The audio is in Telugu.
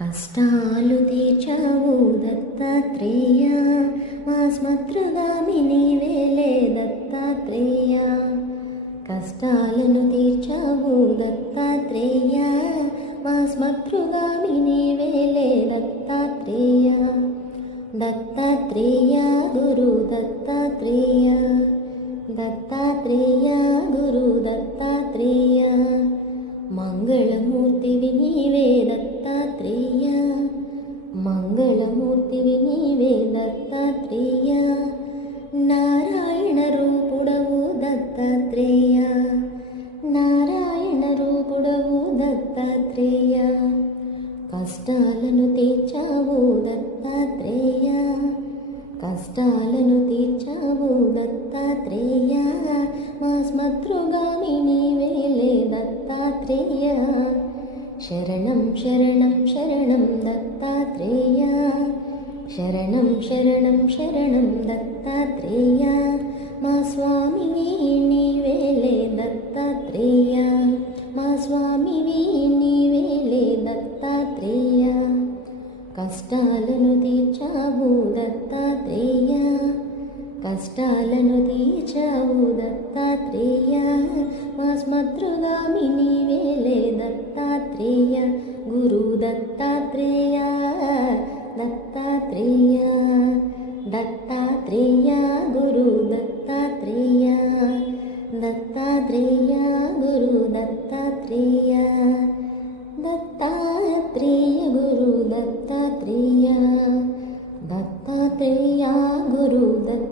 కష్టాలు తీర్చావు దత్తాత్రేయ, మా స్మతృగామి నీవేలే దత్తాత్రేయ. కష్టాలను తీర్చావు దత్తాత్రేయ, మా స్మతృగామి నీవేలే దత్తాత్రేయ. దత్తాత్రేయ గురు దత్తాత్రేయ, దత్తాత్రేయ గురు దత్తాత్రేయ. మంగళమూర్తివి నీవే దత్తాత్రేయ, మంగళమూర్తివి నీవే దత్తాత్రేయ. నారాయణ రూపుడవు దత్తాత్రేయ, నారాయణ రూపుడవు దత్తాత్రేయ. కష్టాలను తీర్చావు దత్తాత్రేయ, కష్టాలను తీర్చావు దత్తాత్రేయ. మా స్మతృగామి నీవేలే దత్తాత్రేయ. శరణం శరణం శరణం దత్తాత్రేయ, శరణం శరణం శరణం దత్తాత్రేయ. మా స్వామివి నీవేలే దత్తాత్రేయ, మా స్వామివి నీవేలే దత్తాత్రేయ. కష్టాలను తీర్చావు దత్తాత్రేయ, కష్టాలను తీర్చావు దత్తాత్రేయ. మా స్మతృగామి నీవేలే దత్తాత్రేయ. గురు దత్తాత్రేయ, దత్తాత్రేయ, దత్తాత్రేయ గురు దత్తాత్రేయ, దత్తాత్రేయ గురు దత్తాత్రేయ, దత్తాత్రేయ గురు దత్తాత్రేయ, దత్తాత్రేయ గురు దత్తాత్రేయ.